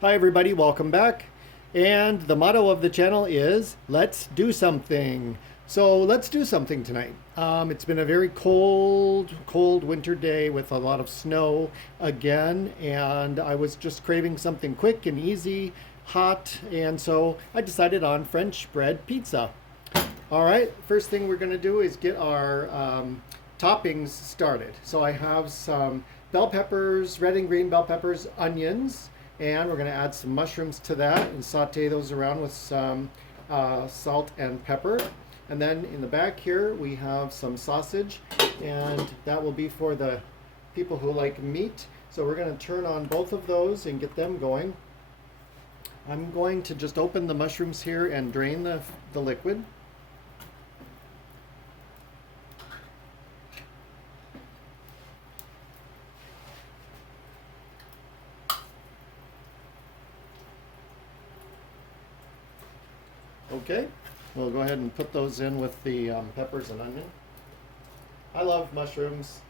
Hi everybody, welcome back. And the motto of the channel is let's do something. So let's do something tonight. It's been a very cold winter day with a lot of snow again, and I was just craving something quick and easy, hot, and so I decided on French bread pizza. All right, first thing we're going to do is get our toppings started. So I have some bell peppers, red and green bell peppers, onions, and we're going to add some mushrooms to that and saute those around with some salt and pepper. And then in the back here we have some sausage, and that will be for the people who like meat. So we're going to turn on both of those and get them going. I'm going to just open the mushrooms here and drain the liquid. Okay, we'll go ahead and put those in with the peppers and onion. I love mushrooms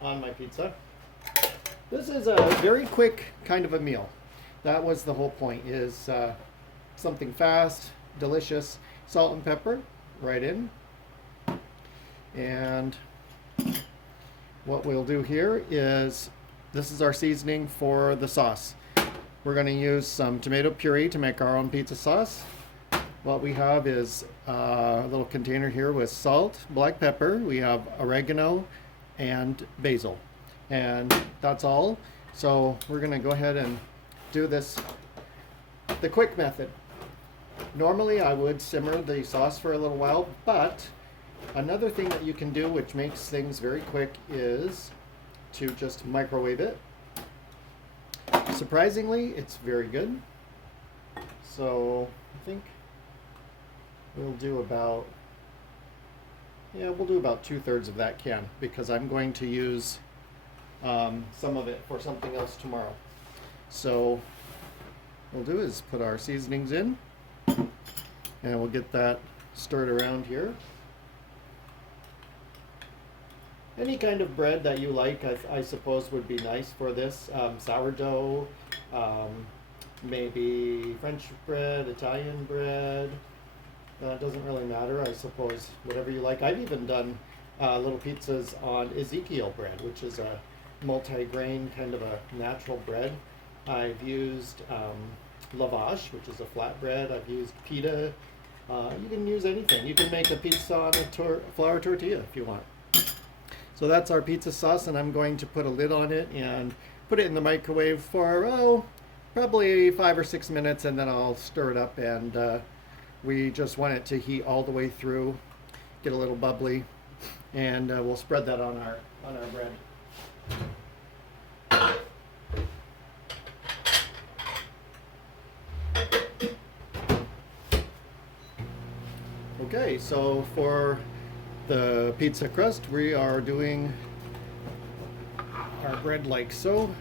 on my pizza. This is a very quick kind of a meal. That was the whole point, is something fast, delicious. Salt and pepper right in. And what we'll do here is, this is our seasoning for the sauce. We're going to use some tomato puree to make our own pizza sauce. What we have is a little container here with salt, black pepper, we have oregano, and basil. And that's all. So we're going to go ahead and do this the quick method. Normally I would simmer the sauce for a little while, but another thing that you can do which makes things very quick is to just microwave it. Surprisingly, it's very good. So I think we'll do about 2/3 of that can, because I'm going to use some of it for something else tomorrow. So what we'll do is put our seasonings in, and we'll get that stirred around here. Any kind of bread that you like, I suppose, would be nice for this. Sourdough, maybe French bread, Italian bread. It doesn't really matter, I suppose. Whatever you like. I've even done little pizzas on Ezekiel bread, which is a multi-grain kind of a natural bread. I've used lavash, which is a flat bread. I've used pita. You can use anything. You can make a pizza on a flour tortilla if you want. So that's our pizza sauce, and I'm going to put a lid on it and put it in the microwave for, probably 5 or 6 minutes, and then I'll stir it up, and we just want it to heat all the way through, get a little bubbly, and we'll spread that on our bread. Okay, so for the pizza crust, we are doing our bread like so.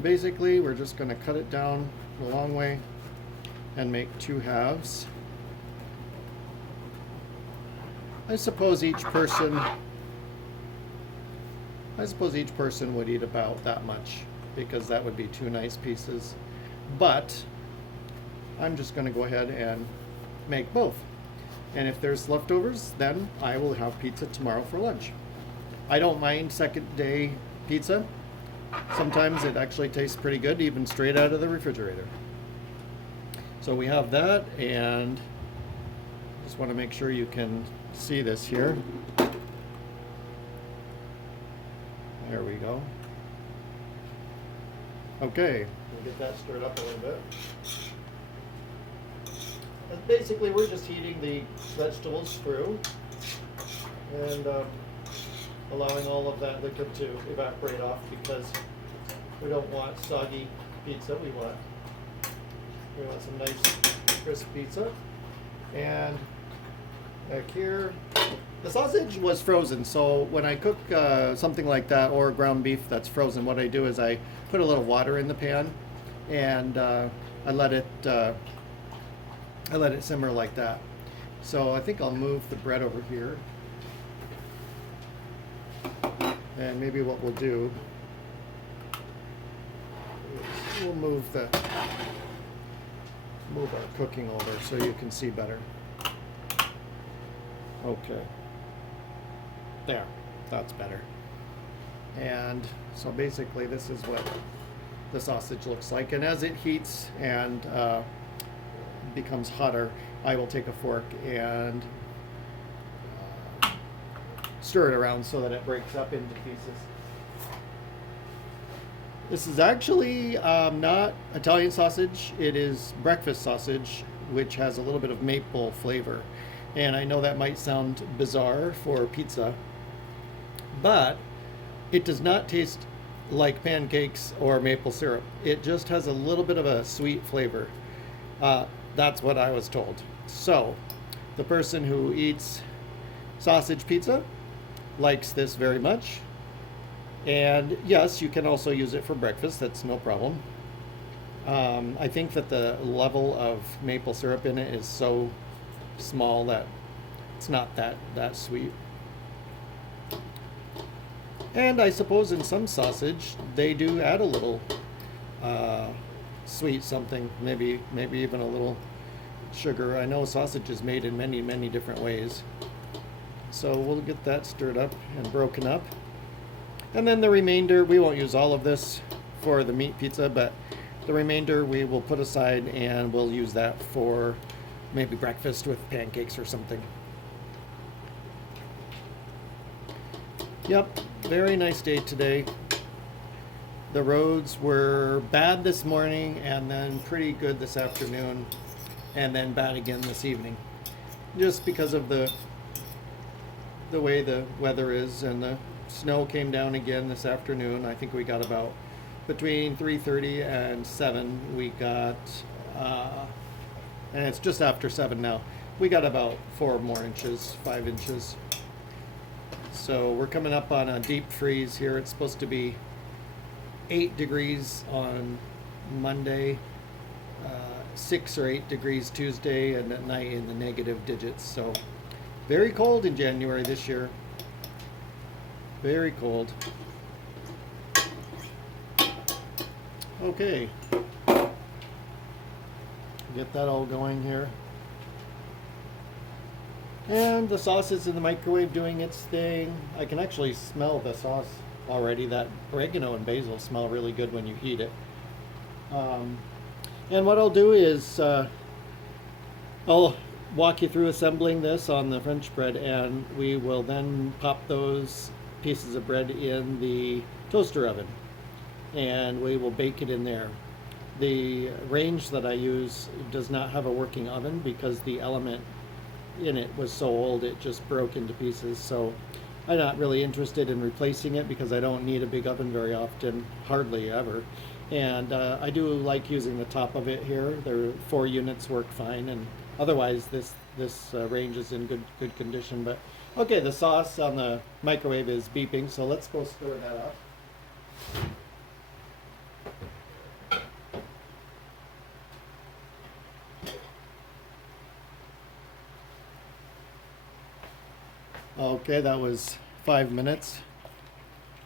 Basically, we're just going to cut it down the long way and make 2 halves. I suppose each person would eat about that much, because that would be 2 nice pieces. But I'm just going to go ahead and make both. And if there's leftovers, then I will have pizza tomorrow for lunch. I don't mind second day pizza. Sometimes it actually tastes pretty good, even straight out of the refrigerator. So we have that, and just want to make sure you can see this here. There we go. Okay, we'll get that stirred up a little bit. And basically, we're just heating the vegetables through and allowing all of that liquid to evaporate off, because we don't want soggy pizza. We want some nice crisp pizza. And back here, the sausage was frozen, so when I cook something like that, or ground beef that's frozen, what I do is I put a little water in the pan, and I let it simmer like that. So I think I'll move the bread over here, and maybe what we'll do is we'll move our cooking over so you can see better. Okay. There. That's better. And so basically this is what the sausage looks like. And as it heats and becomes hotter, I will take a fork and stir it around so that it breaks up into pieces. This is actually not Italian sausage. It is breakfast sausage, which has a little bit of maple flavor. And I know that might sound bizarre for pizza, but it does not taste like pancakes or maple syrup. It just has a little bit of a sweet flavor. That's what I was told. So, the person who eats sausage pizza likes this very much. And yes, you can also use it for breakfast. That's no problem. I think that the level of maple syrup in it is so small that it's not that sweet. And I suppose in some sausage they do add a little sweet something, maybe even a little sugar. I know sausage is made in many different ways. So we'll get that stirred up and broken up. And then the remainder, we won't use all of this for the meat pizza, but the remainder we will put aside and we'll use that for maybe breakfast with pancakes or something. Yep, very nice day today. The roads were bad this morning and then pretty good this afternoon and then bad again this evening. Just because of the way the weather is, and the snow came down again this afternoon. I think we got about between 3:30 and 7. We got, and it's just after 7 now. We got about 4 more inches, 5 inches. So we're coming up on a deep freeze here. It's supposed to be 8 degrees on Monday, 6 or 8 degrees Tuesday, and at night in the negative digits. So very cold in January this year. Very cold. Okay. Get that all going here. And the sauce is in the microwave doing its thing. I can actually smell the sauce already. That oregano and basil smell really good when you heat it. And what I'll do is I'll walk you through assembling this on the French bread, and we will then pop those pieces of bread in the toaster oven and we will bake it in there. The range that I use does not have a working oven because the element in it was so old it just broke into pieces. So I'm not really interested in replacing it because I don't need a big oven very often, hardly ever. And I do like using the top of it here. There 4 units work fine, and otherwise this range is in good condition. But okay, the sauce on the microwave is beeping, so let's go stir that up. Okay, that was 5 minutes,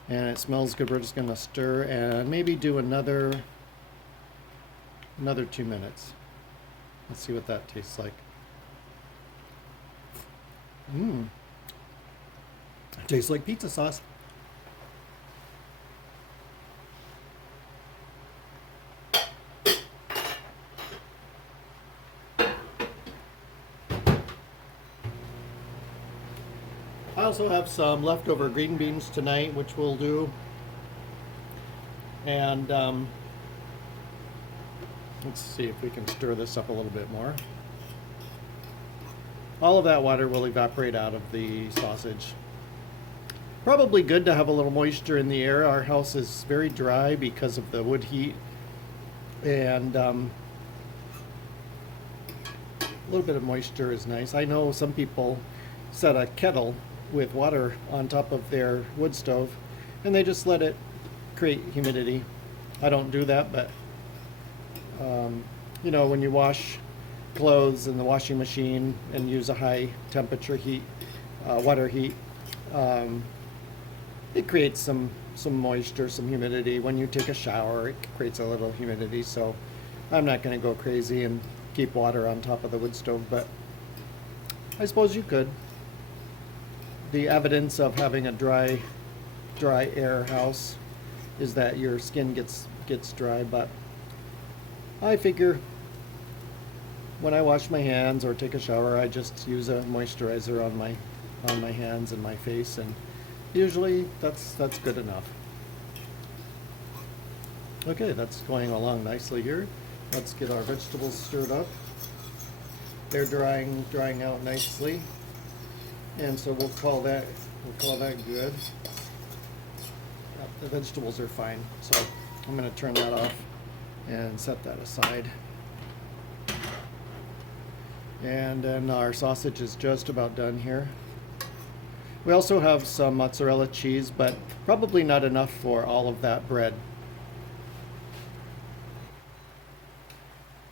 and it smells good. We're just going to stir and maybe do another 2 minutes. Let's see what that tastes like. It tastes like pizza sauce. I also have some leftover green beans tonight, which we'll do. And let's see if we can stir this up a little bit more. All of that water will evaporate out of the sausage. Probably good to have a little moisture in the air. Our house is very dry because of the wood heat. And a little bit of moisture is nice. I know some people set a kettle with water on top of their wood stove and they just let it create humidity. I don't do that, but you know, when you wash clothes in the washing machine and use a high temperature heat, water heat, it creates some some moisture, some humidity. When you take a shower, it creates a little humidity, so I'm not going to go crazy and keep water on top of the wood stove, but I suppose you could. The evidence of having a dry air house is that your skin gets dry, but I figure when I wash my hands or take a shower, I just use a moisturizer on my hands and my face, and usually that's good enough. Okay, that's going along nicely here. Let's get our vegetables stirred up. They're drying out nicely, and so we'll call that good. The vegetables are fine, so I'm going to turn that off and set that aside. And then our sausage is just about done here. We also have some mozzarella cheese, but probably not enough for all of that bread.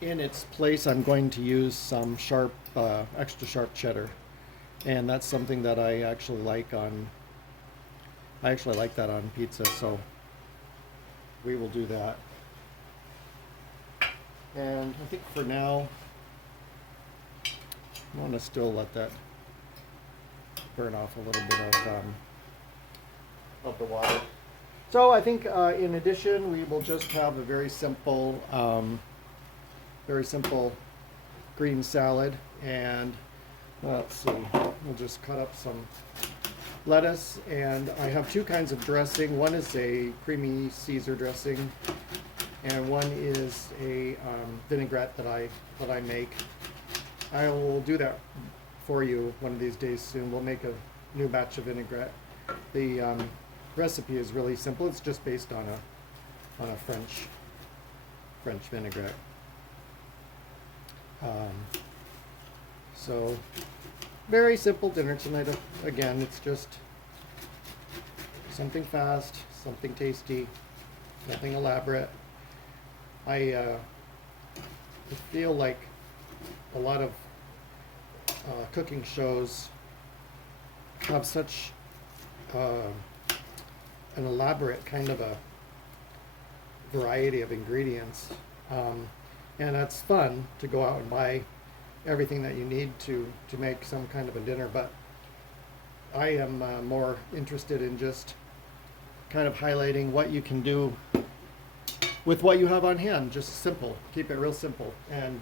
In its place, I'm going to use some sharp, extra sharp cheddar, and that's something that I actually like that on pizza, so we will do that. And I think for now, I want to still let that burn off a little bit of the water. So I think in addition, we will just have a very simple green salad, and let's see, we'll just cut up some lettuce, and I have two kinds of dressing. One is a creamy Caesar dressing, and one is a vinaigrette that I make. I will do that for you one of these days soon. We'll make a new batch of vinaigrette. The recipe is really simple. It's just based on a French vinaigrette. So very simple dinner tonight. Again, it's just something fast, something tasty, nothing elaborate. I feel like a lot of cooking shows have such an elaborate kind of a variety of ingredients, and that's fun to go out and buy everything that you need to make some kind of a dinner, but I am more interested in just kind of highlighting what you can do with what you have on hand. Just simple, keep it real simple, and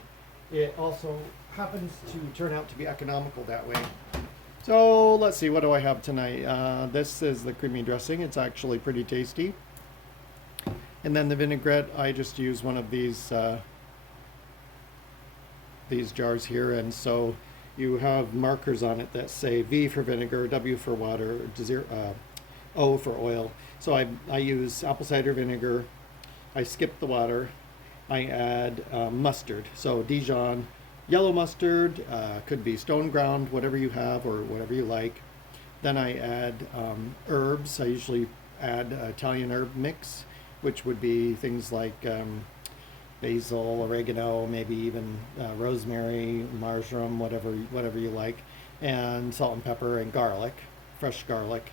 it also happens to turn out to be economical that way. So let's see, what do I have tonight? This is the creamy dressing. It's actually pretty tasty. And then the vinaigrette, I just use one of these jars here, and so you have markers on it that say V for vinegar, W for water, O for oil. So I use apple cider vinegar. I skip the water. I add mustard, so Dijon yellow mustard, could be stone ground, whatever you have or whatever you like. Then I add herbs. I usually add Italian herb mix, which would be things like basil, oregano, maybe even rosemary, marjoram, whatever you like, and salt and pepper and garlic, fresh garlic,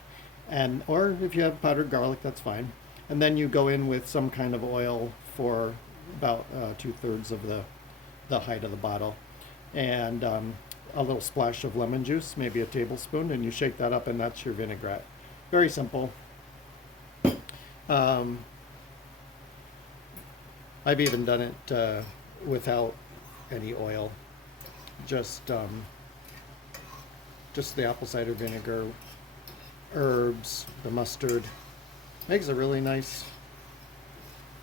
and or if you have powdered garlic, that's fine. And then you go in with some kind of oil for about 2/3 of the height of the bottle, and a little splash of lemon juice, maybe a tablespoon, and you shake that up, and that's your vinaigrette. Very simple. I've even done it without any oil, just the apple cider vinegar, herbs, the mustard. Makes a really nice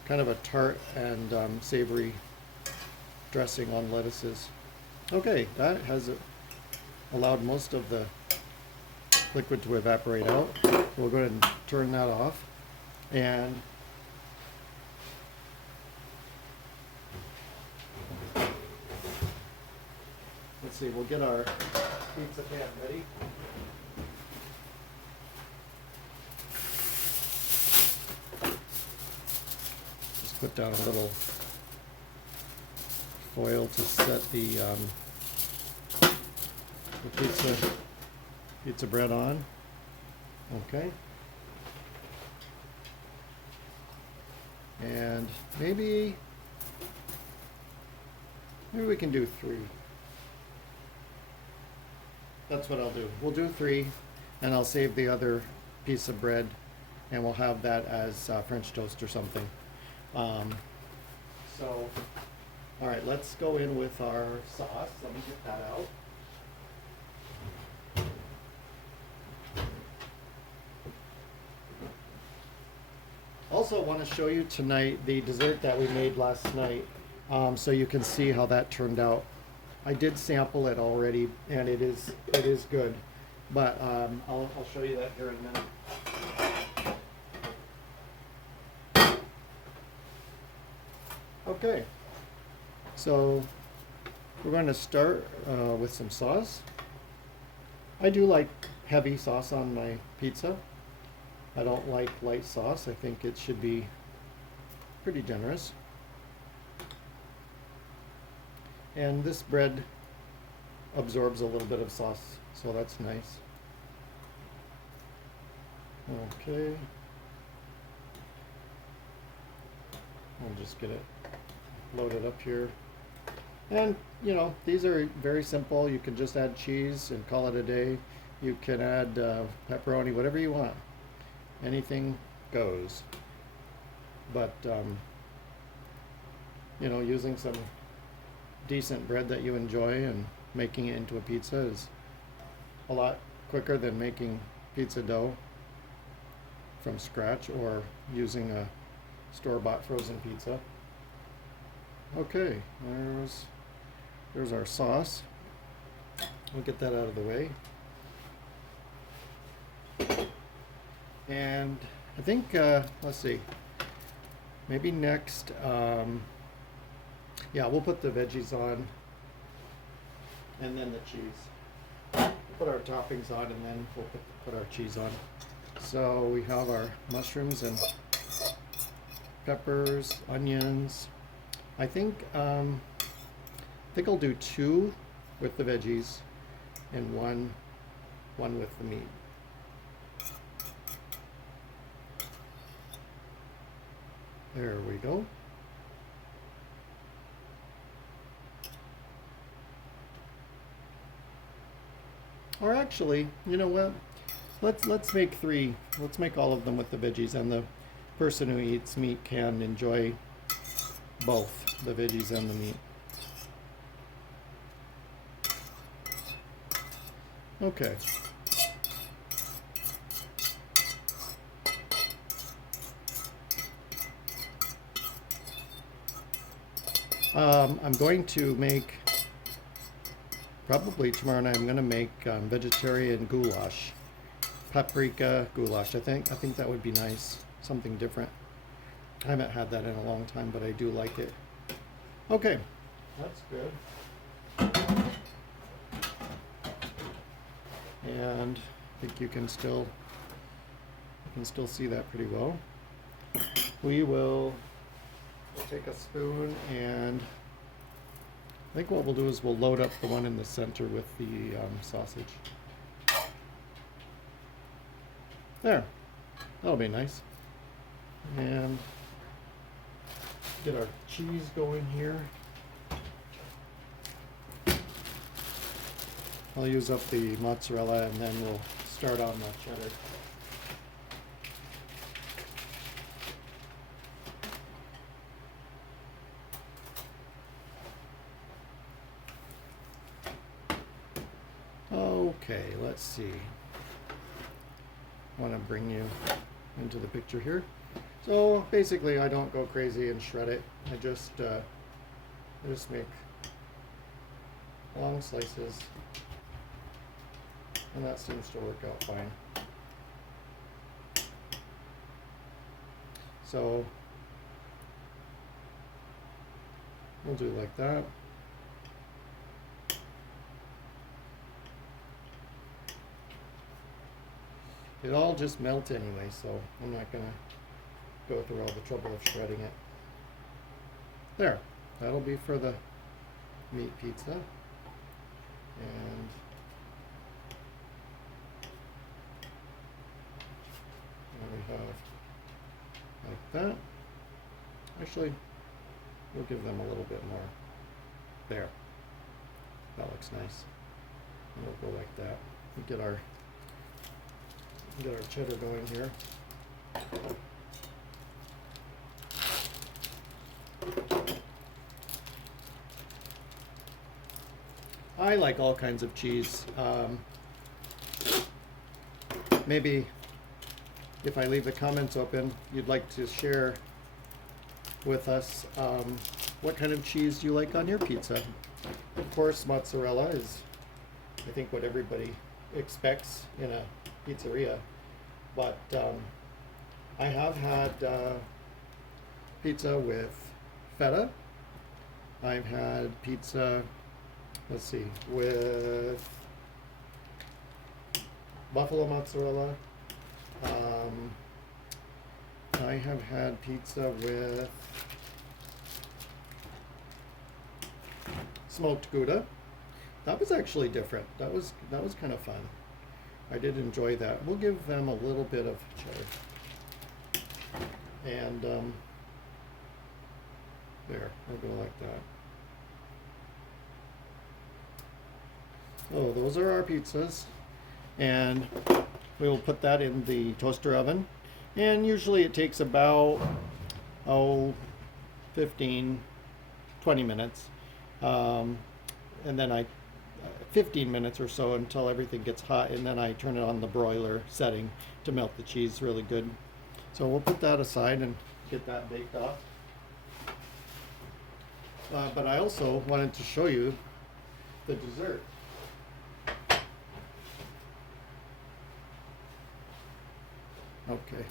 kind of a tart and savory dressing on lettuces. Okay, that has allowed most of the liquid to evaporate out. We'll go ahead and turn that off, and let's see, we'll get our pizza pan ready. Just put down a little foil to set the pizza bread on. Okay. And maybe we can do 3. That's what I'll do. We'll do 3, and I'll save the other piece of bread, and we'll have that as French toast or something. Um, so, all right, let's go in with our sauce. Let me get that out. Also want to show you tonight the dessert that we made last night, so you can see how that turned out. I did sample it already, and it is good, but I'll show you that here in a minute. Okay, so we're going to start with some sauce. I do like heavy sauce on my pizza. I don't like light sauce. I think it should be pretty generous. And this bread absorbs a little bit of sauce, so that's nice. Okay. I'll just get it loaded up here. And, you know, these are very simple. You can just add cheese and call it a day. You can add pepperoni, whatever you want. Anything goes. But, you know, using some decent bread that you enjoy and making it into a pizza is a lot quicker than making pizza dough from scratch or using a store-bought frozen pizza. Okay, there's our sauce. We'll get that out of the way. And I think, let's see, maybe next, yeah, we'll put the veggies on and then the cheese. Put our toppings on and then we'll put our cheese on. So we have our mushrooms and peppers, onions. I think I'll do 2 with the veggies and one with the meat. There we go. Or actually, you know what? Let's make 3. Let's make all of them with the veggies, and the person who eats meat can enjoy both the veggies and the meat. Okay. I'm going to make, probably tomorrow night, I'm going to make vegetarian goulash. Paprika goulash. I think that would be nice. Something different. I haven't had that in a long time, but I do like it. Okay. That's good. And I think you can still see that pretty well. We will take a spoon, and I think what we'll do is we'll load up the one in the center with the sausage. There, that'll be nice. And get our cheese going here. I'll use up the mozzarella and then we'll start on the cheddar. Okay, let's see. I want to bring you into the picture here. So basically, I don't go crazy and shred it. I just make long slices, and that seems to work out fine. So we'll do it like that. It all just melts anyway, so I'm not gonna go through all the trouble of shredding it. There, that'll be for the meat pizza. And there we have like that. Actually, we'll give them a little bit more. There. That looks nice. And we'll go like that. We'll get our cheddar going here. I like all kinds of cheese. Maybe if I leave the comments open, you'd like to share with us what kind of cheese you like on your pizza. Of course, mozzarella is, I think, what everybody expects in a pizzeria. But I have had pizza with feta. I've had pizza, let's see, with buffalo mozzarella. I have had pizza with smoked Gouda. That was actually different. That was kind of fun. I did enjoy that. We'll give them a little bit of cheddar. And there, we'll go like that. Oh, those are our pizzas. And we will put that in the toaster oven. And usually it takes about, 15, 20 minutes. And then 15 minutes or so until everything gets hot, and then I turn it on the broiler setting to melt the cheese really good. So we'll put that aside and get that baked off. But I also wanted to show you the dessert. Okay.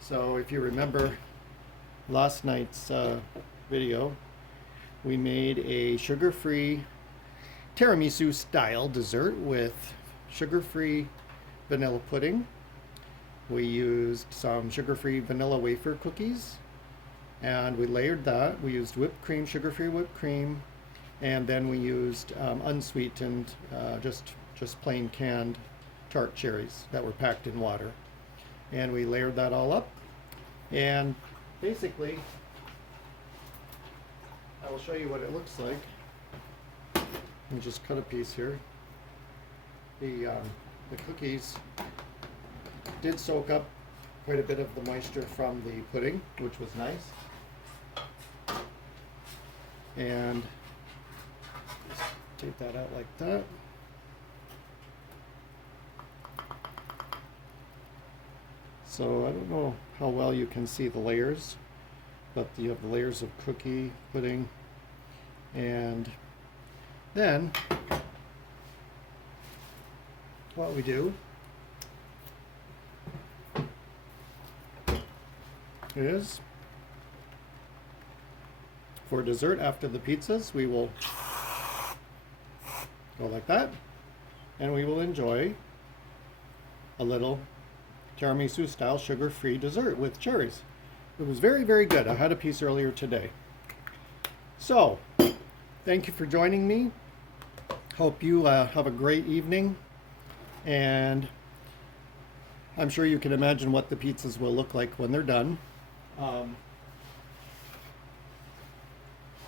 So if you remember last night's video, we made a sugar-free tiramisu style dessert with sugar-free vanilla pudding. We used some sugar-free vanilla wafer cookies, and we layered that. We used whipped cream, sugar-free whipped cream, and then we used unsweetened, just plain canned tart cherries that were packed in water. And we layered that all up. And basically, I will show you what it looks like. Let me just cut a piece here. The cookies did soak up quite a bit of the moisture from the pudding, which was nice. And just take that out like that. So I don't know how well you can see the layers, but you have the layers of cookie, pudding, and then what we do is, for dessert after the pizzas, we will go like that, and we will enjoy a little tiramisu style sugar-free dessert with cherries. It was very, very good. I had a piece earlier today. So, thank you for joining me. Hope you have a great evening, and I'm sure you can imagine what the pizzas will look like when they're done.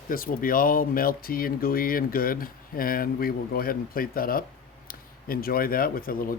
This will be all melty and gooey and good, and we will go ahead and plate that up. Enjoy that with a little